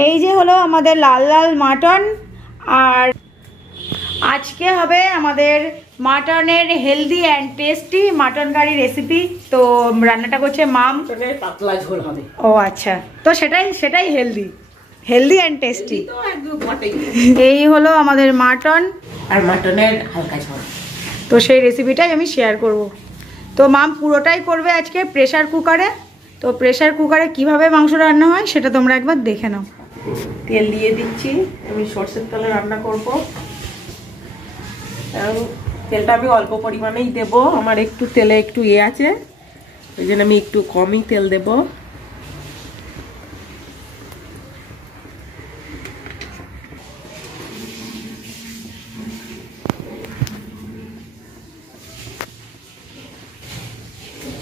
এই যে হলো আমাদের লাল লাল মাটন, আর আজকে হবে আমাদের মাটনের healthy and tasty mutton curry recipe. তো রান্নাটা করছে মাম, পাতলা ঝোল হবে। ও আচ্ছা, তো সেটাই হেলদি অ্যান্ড টেস্টি। এই হলো আমাদের মাটন আর মাটনের হালকা ঝোল। তো সেই রেসিপিটাই আমি শেয়ার করব। তো মাম পুরোটাই করবে আজকে প্রেসার কুকারে। তো প্রেসার কুকারে কিভাবে মাংস রান্না হয় সেটা তোমরা একবার দেখে নাও। তেল দিয়ে দিচ্ছি, আমি সরষের তেলে রান্না করব। তেলটা আমি অল্প পরিমাণেই দেব, আমার একটু তেলে একটু আছে, ওই জন্য আমি একটু কমই তেল দেব।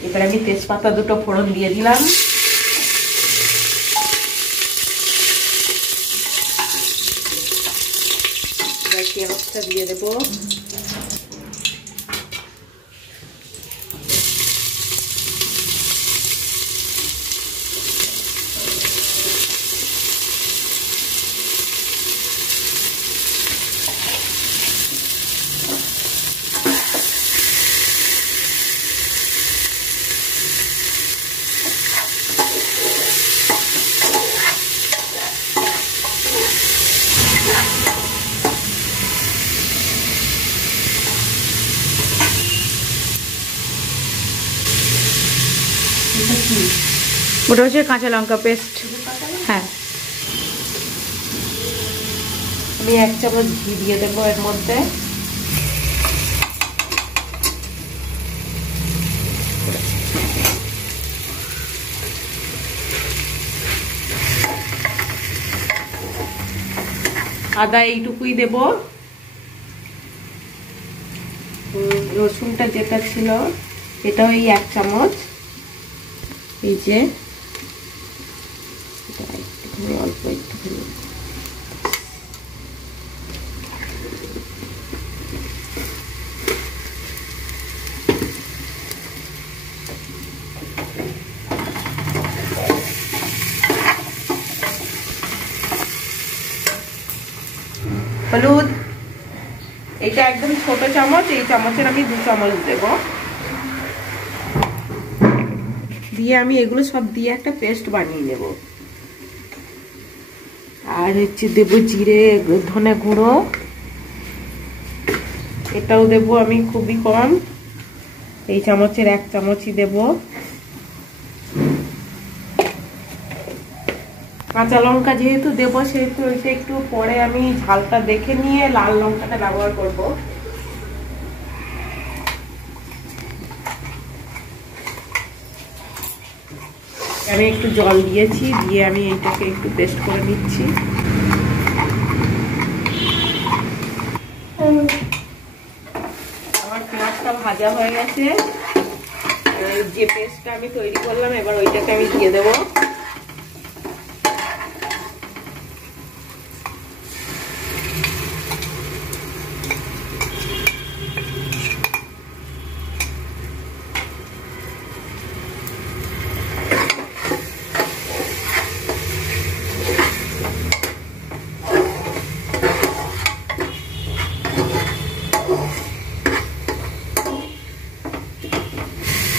এবার আমি তেজপাতা দুটো ফোড়ন দিয়ে দিলাম। পেঁয়াজটা দিয়ে দেব। ওটা হচ্ছে কাঁচা লঙ্কা পেস্ট। হ্যাঁ, আমি 1 চামচ ঘি দিয়ে দেবো এর মধ্যে। আদা এইটুকুই দেব। রসুনটা যেটা ছিল এটা ওই 1 চামচ। এই যে অল্প একটুখানি হলুদ, এটা একদম ছোট চামচ, এই চামচের আমি 2 চামচ দেব। দিয়ে আমি এগুলো সব দিয়ে একটা পেস্ট বানিয়ে নেব। আর হচ্ছে দেব জিরে ধনে গুঁড়ো, এটাও দেব আমি খুবই কম, এই চামচের 1 চামচই দেব। কাঁচা লঙ্কা যেহেতু দেব সেহেতু এটা একটু পরে আমি ঝালটা দেখে নিয়ে লাল লঙ্কাটা ব্যবহার করব। আমি একটু জল দিয়েছি, দিয়ে আমি এইটাকে একটু পেস্ট করে নিচ্ছি। আমার পেঁয়াজটা ভাজা হয়ে গেছে, যে পেস্টটা আমি তৈরি করলাম এবার ওইটাকে আমি দিয়ে দেবো।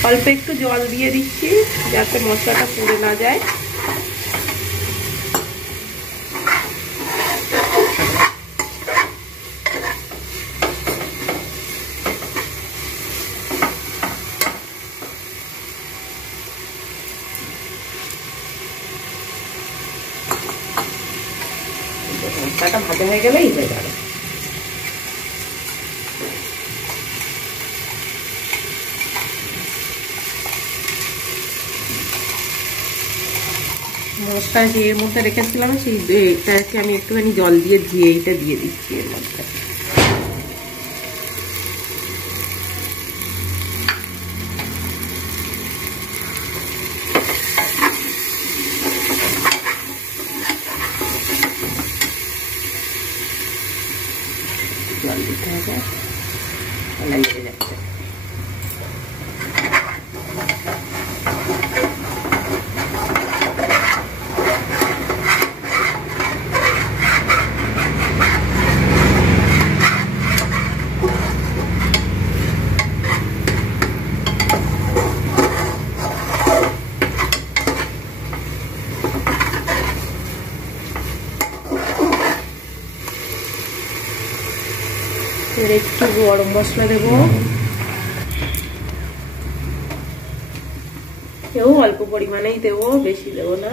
অল্প একটু জল দিয়ে দিচ্ছি যাতে মশলাটা পুড়ে না যায়। মশলাটা ভাজা হয়ে গেলেই হয়ে যাবে। মশলা যে এর মধ্যে রেখেছিলাম সেই এটাকে আমি একটুখানি জল দিয়ে ধুয়ে এইটা দিয়ে দিচ্ছি এর মধ্যে। জল দিতে হবে, লেগে যাচ্ছে। এর একটু গরম মশলা দেবো, এও অল্প পরিমাণেই দেবো, বেশি দেবো না।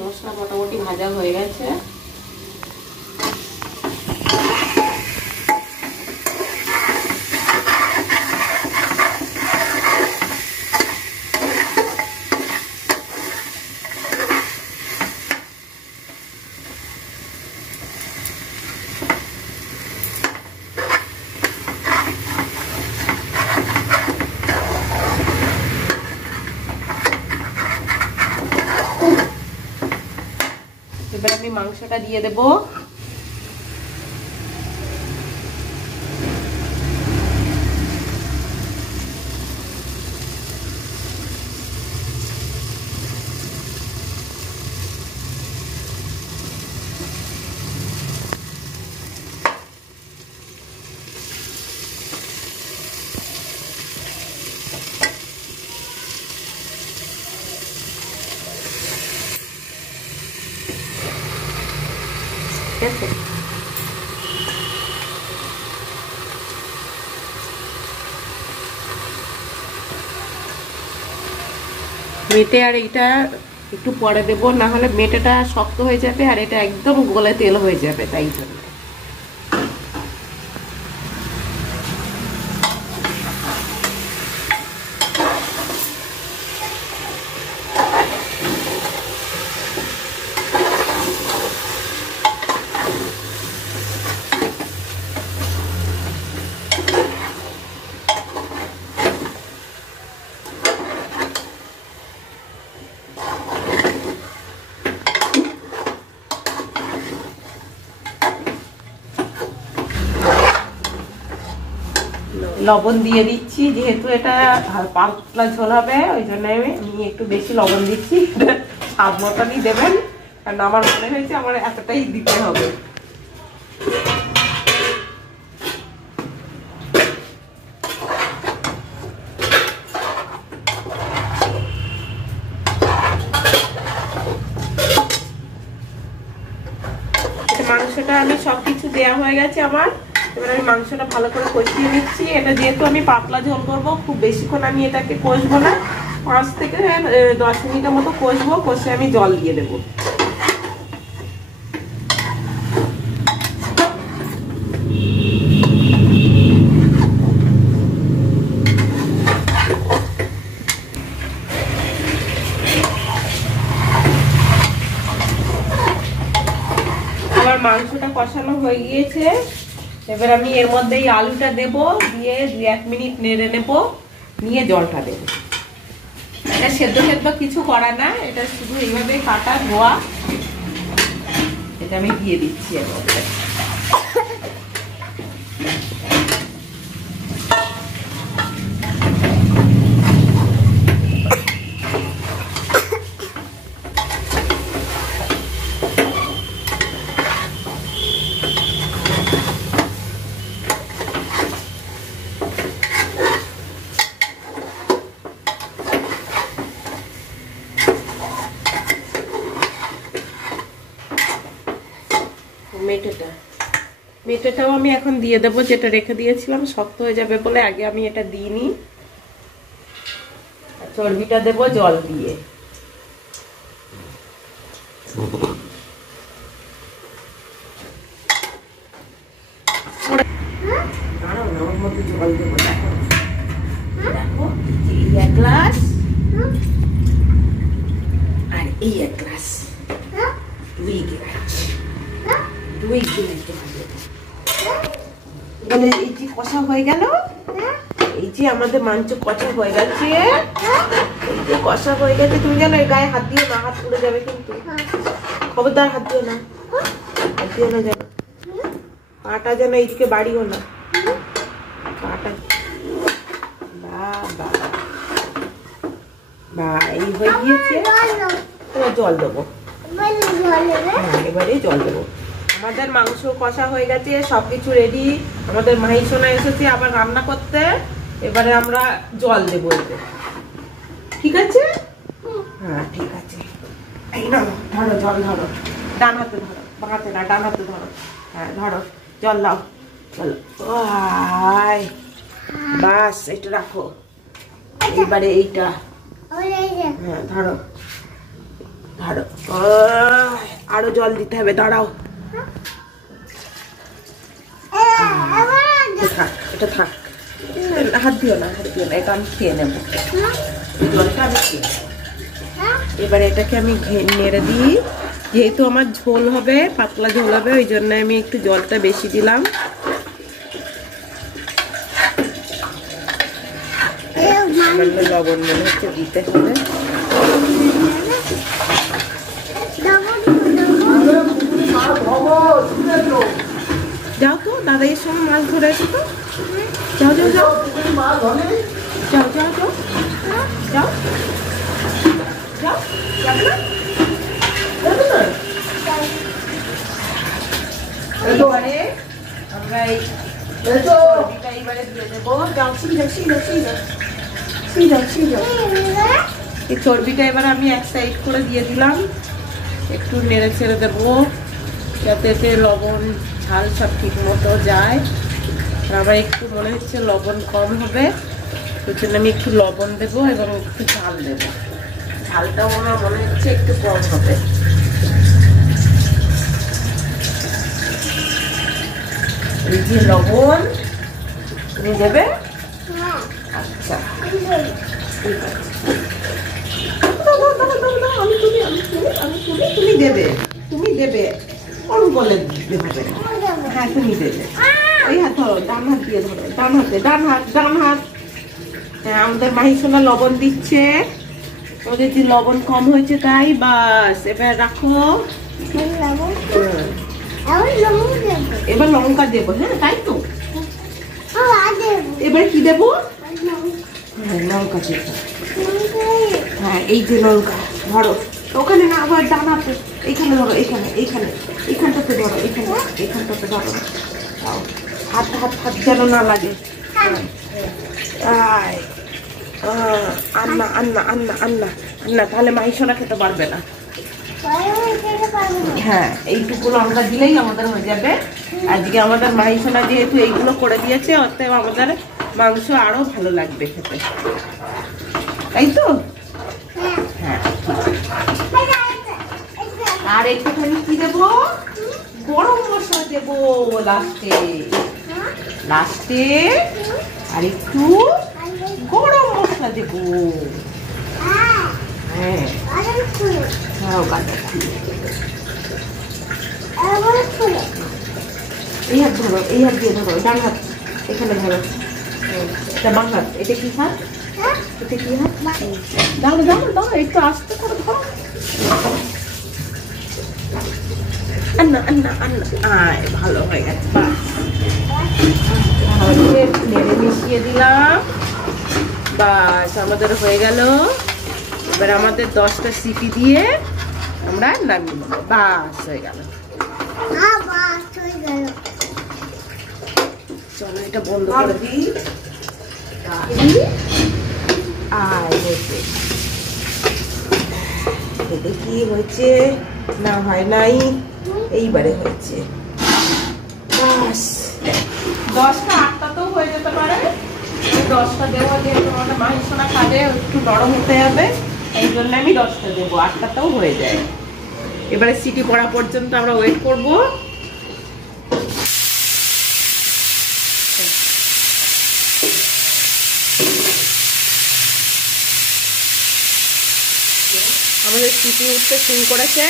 মশলা মোটামুটি ভাজা হয়ে গেছে। এবার আমি মাংসটা দিয়ে দেবো। মেটে আর এইটা একটু পরে দেবো, না হলে মেটেটা শক্ত হয়ে যাবে আর এটা একদম গলে তেল হয়ে যাবে, তাই জন্য। লবণ দিয়ে দিচ্ছি, যেহেতু এটা পাতলা ঝোল হবে ওই জন্য আমি একটু বেশি লবণ দিচ্ছি। স্বাদ মতনই দেবেন, কারণ আমার মনে হয়েছে আমার এতটাই দিতে হবে। মাংসটা আমি সবকিছু দেওয়া হয়ে গেছে আমার। এবার আমি মাংসটা ভালো করে কষিয়ে নিচ্ছি। এটা যেহেতু আমি পাতলা ঝোল করবো, খুব বেশিক্ষণ আমি এটাকে কষবো না, 5 থেকে 10 মিনিটের মতো কষবো। কষে আমি জল দিয়ে দেবো। আমার মাংসটা কষানো হয়ে গিয়েছে। এবার আমি এর মধ্যে এই আলুটা দেব, দিয়ে 2-1 মিনিট নেড়ে নেব, নিয়ে জলটা দেব। এটা সেদ্ধ সেদ্ধ কিছু করা না, এটা শুধু এইভাবে কাটা ধোয়া। এটা আমি দিয়ে দিচ্ছি এর মধ্যে। মেটেটাও আমি এখন দিয়ে দেবো, যেটা রেখে দিয়েছিলাম, শক্ত হয়ে যাবে বলে আগে আমি এটা দিইনি। চর্বিটা দেবো জল দিয়ে। ওর মধ্যে জল দেবো, দেখো 1 গ্লাস এই এক গ্লাস, 2 গ্লাস, 2 গ্লাস বলে। এই যে কষা হয়ে গেল, এই যে আমাদের মাংস কষা হয়ে গেছে, এই যে কষা হয়ে গেছে। তুমি জানো এই গায়ে হাত দিও না, হাত পুড়ে যাবে কিন্তু, খবরদার হাত দিও না, হাত দিও না যেন, পাটা যেন এইদিকে বাড়িও না, পাটা। এই হয়ে গিয়েছে, এবার জল দেবো। হ্যাঁ, এবারে জল দেবো। আমাদের মাংস কষা হয়ে গেছে, সবকিছু রেডি। আমাদের মাহিসোনা এসেছে আবার রান্না করতে। এবারে আমরা জল দেবো এতে, ঠিক আছে? হ্যাঁ ঠিক আছে। এই না, ধরো জল, ধরো, ডান হাতে ধরো, বাঁ হাতে না, ডান হাতে ধরো। হ্যাঁ ধরো, জল দাও, চলো। বাস, এটা রাখো। এবারে এইটা, হ্যাঁ ধরো, ধরো। আরো জল দিতে হবে, দাঁড়াও। এটা থাক, হাত দিও না, হাত দিও না, এটা আমি খেয়ে নেবো, জলটা আমি খেয়ে নেবো। এবারে এটাকে আমি নেড়ে দিই। যেহেতু আমার ঝোল হবে, পাতলা ঝোল হবে, ওই জন্য আমি একটু জলটা বেশি দিলাম। সামান্য লবণ মনে হচ্ছে দিতে হবে। যাও তো, দাদা এর সঙ্গে মাছ ধরে এসো তো, যাও যাও যাও যাও যাও যাও যাও যাও, যাবে না? যাবে না? এবারে আমরা এইবারে দিয়ে দেবো। যাও, সিজাও সিজাও সিজাও সিজাও সিজাও। এই চর্বিটা এবার আমি এক সাইড করে দিয়ে দিলাম, একটু নেড়ে ছেড়ে দেবো যাতে এতে লবণ ঝাল সব ঠিক মতো যায়। আবার একটু মনে হচ্ছে লবণ কম হবে, ওই জন্য আমি একটু লবণ দেবো এবং একটু ঝাল দেবো। ঝালটাও আমার মনে হচ্ছে একটু কম হবে। এই যে লবণ তুমি দেবে? আচ্ছা ঠিক আছে। তুমি দেবে, তুমি দেবে, অল্প বলে দিতে হবে। হ্যাঁ তুমি দেবে। এই হাত ধরো, ডান হাত দিয়ে ধরো, ডান হাতে, ডান হাত, ডান হাত। হ্যাঁ, আমাদের মাহিসোনা লবণ দিচ্ছে, ওদের যে লবণ কম হয়েছে তাই। বাস, এবার রাখো। এবার লঙ্কা দেবো। হ্যাঁ তাই তো, এবার কি দেবো? হ্যাঁ লঙ্কা দেবো। হ্যাঁ এই যে লঙ্কা ধরো, ওখানে না, আবার ডান হাতে, এইখানে ধরো, এইখানে এইখানে এইখানটাতে ধরো, এখানে এইখানটাতে ধরো। হাত হাত হাত যেন না লাগে। আন্না আন্না আন্না আন্না আন্না, তাহলে মাহিসোনা খেতে পারবে না। হ্যাঁ এইটুকু লঙ্কা দিলেই আমাদের হয়ে যাবে। আজকে আমাদের মাহিসোনা যেহেতু এইগুলো করে দিয়েছে, অতএব আমাদের মাংস আরো ভালো লাগবে খেতে, তাই তো? হ্যাঁ আর একটুখানি কি দেবো? গরম মশলা দেবো লাস্টে, লাস্টে আর একটু গরম মশলা দেবো। হ্যাঁ এই হাত ধরো, এই হাত দিয়ে ধরো, ডান হাত এখানে ধরো, এটা বাম হাত। এটা কি হাত? এটা কি হাত? দাও দাও দাও, একটু আস্তে করে ধরো। আন্না আন্না আন্না, আয় ভালো হয়ে গেছে। নেড়ে মিশিয়ে দিলাম, বাস আমাদের হয়ে গেল। এবার আমাদের 10টা সিটি দিয়ে আমরা নামিয়ে নেবো, বাস হয়ে গেল। চলো এটা বন্ধ করে দিই। এটা কি হয়েছে? না হয় নাই, এইবারে হয়েছে। বাস 10টা 8টাতেও হয়ে যেতে পারে। 10টা দেওয়া, যেহেতু আমাদের মাহিসোনা খাবে, একটু নরম হতে হবে, এই জন্য আমি 10টা দেবো, 8টাতেও হয়ে যায়। এবারে সিটি পড়া পর্যন্ত আমরা ওয়েট করব। আমরা আমাদের সিটি উঠতে শুরু করেছে।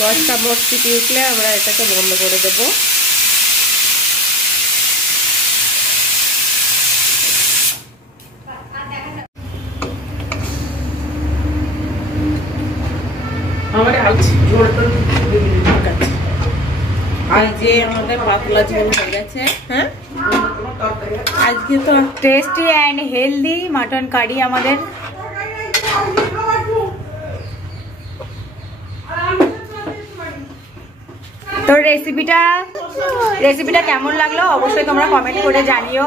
10টা মোট সিটি উঠলে আমরা এটাকে বন্ধ করে দেব। আর যে আমাদের পাতলা ঝোল হয়ে গেছে। হ্যাঁ, আজকে তো tasty and healthy mutton curry আমাদের। তো রেসিপিটা কেমন লাগলো অবশ্যই তোমরা কমেন্ট করে জানিও।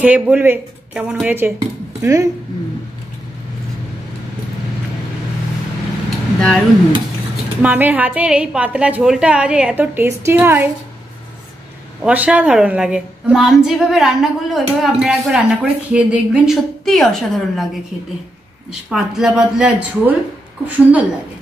খেয়ে বলবে কেমন হয়েছে। দারুণ। মামের হাতের এই পাতলা ঝোলটা যে এত টেস্টি হয় অসাধারণ লাগে। মাম যেভাবে রান্না করলো ওইভাবে আপনারা একবার রান্না করে খেয়ে দেখবেন, সত্যিই অসাধারণ লাগে খেতে। পাতলা পাতলা ঝোল, খুব সুন্দর লাগে।